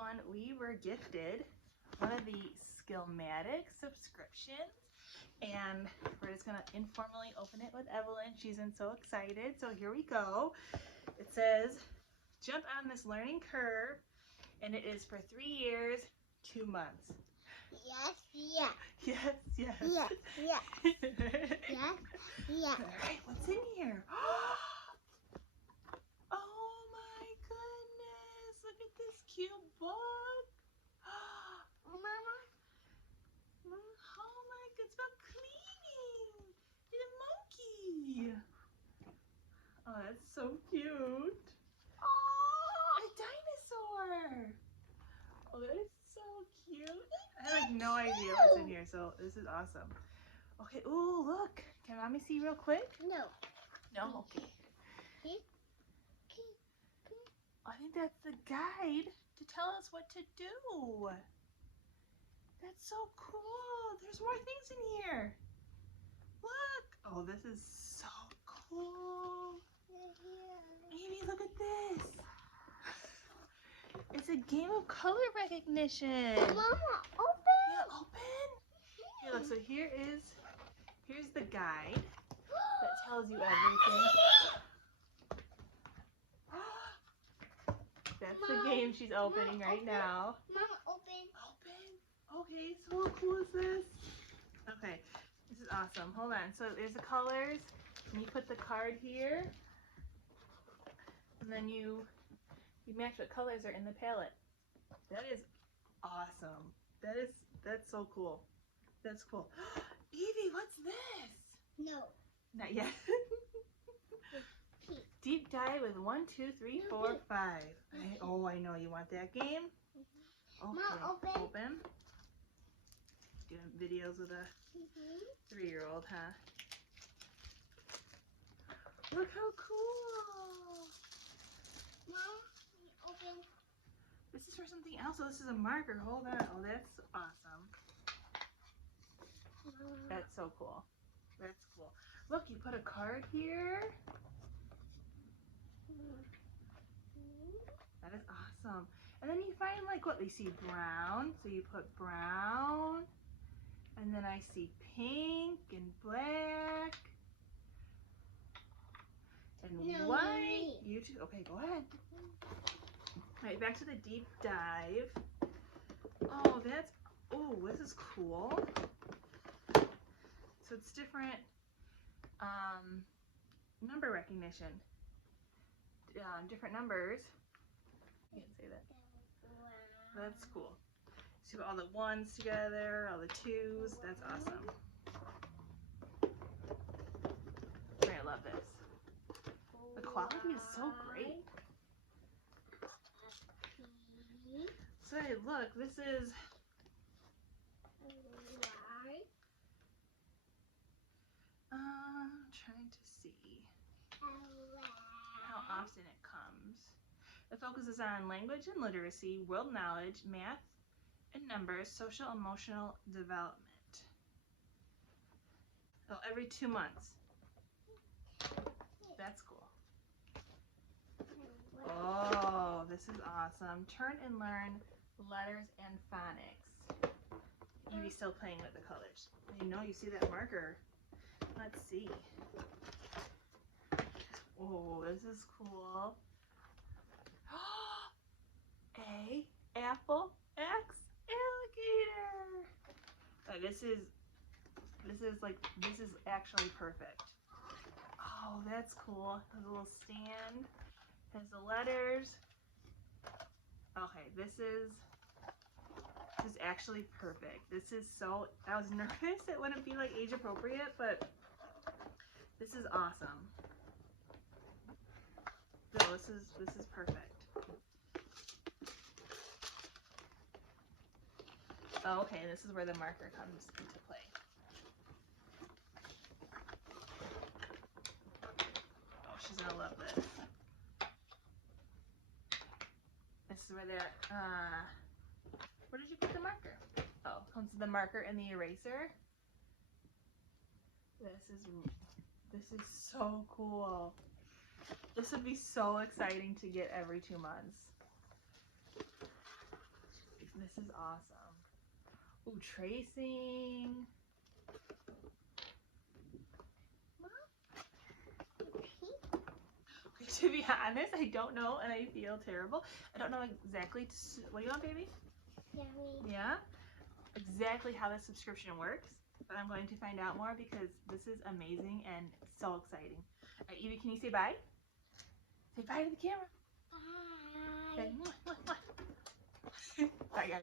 one, we were gifted one of the Skillmatics subscriptions, and we're just gonna informally open it with Evelyn. She's so excited. So here we go. It says, jump on this learning curve, and it is for 3 years, 2 months. Yes, yes. Yes, yes. Yes, yes. Yes, yes. All right, what's in here? Oh my goodness, look at this cute book. Mama. Oh my, it's about cleaning. It's a monkey. Oh, that's so cute. Oh, a dinosaur. Oh, that is so cute. I have no idea what's in here, so this is awesome. Okay, ooh, look. Can mommy see real quick? No. No? Okay. I think that's the guide to tell us what to do. That's so cool. There's more things in here. Look. Oh, this is so cool. Amy, look at this. It's a game of color recognition. Mama, open. Yeah, open. Here, look. So here's the guide that tells you everything. That's the game she's opening right now. Mama, open. Open. Okay, so how cool is this? Okay, this is awesome. Hold on. So there's the colors, and you put the card here, and then you match what colors are in the palette. That is awesome. That's so cool. That's cool. Evie, what's this? No. Not yet. Deep dive with 1, 2, 3, 4, 5. I know you want that game. Okay, Mom, open. Doing videos with a 3-year-old, huh? Look how cool. Mom, open. This is for something else. So this is a marker. Hold on. Oh, that's awesome. That's so cool. That's cool. Look, you put a card here. That is awesome. And then you find like what? You see brown. So you put brown. And then I see pink and black. And white. You too. Okay, go ahead. All right, back to the deep dive. Oh, this is cool. So it's different number recognition. Different numbers. You can't say that. That's cool. So all the ones together, all the twos. That's awesome. I love this. The quality is so great. So hey, look, this is trying to see how often it comes. The focus is on language and literacy, world knowledge, math and numbers, social emotional development. Oh, every 2 months. That's cool. Oh, this is awesome. Turn and learn letters and phonics. Evie's still playing with the colors. You see that marker. Let's see. Oh, this is cool. A, apple, X, alligator. This is actually perfect. Oh, that's cool. There's a little stand. Has the letters. Okay, this is actually perfect. I was nervous it wouldn't be like age appropriate, but this is awesome. So this is perfect. Oh, okay, this is where the marker comes into play. Oh, she's gonna love this. This is where where did you put the marker? Oh, comes the marker and the eraser. This is so cool. This would be so exciting to get every 2 months. This is awesome. Ooh, tracing. To be honest, I don't know and I feel terrible. I don't know exactly, what do you want, baby? Yeah? Exactly how this subscription works, but I'm going to find out more because this is amazing and so exciting. All right, Evie, can you say bye? Say bye to the camera. Bye. Say, mwah, mwah, mwah. Bye, guys.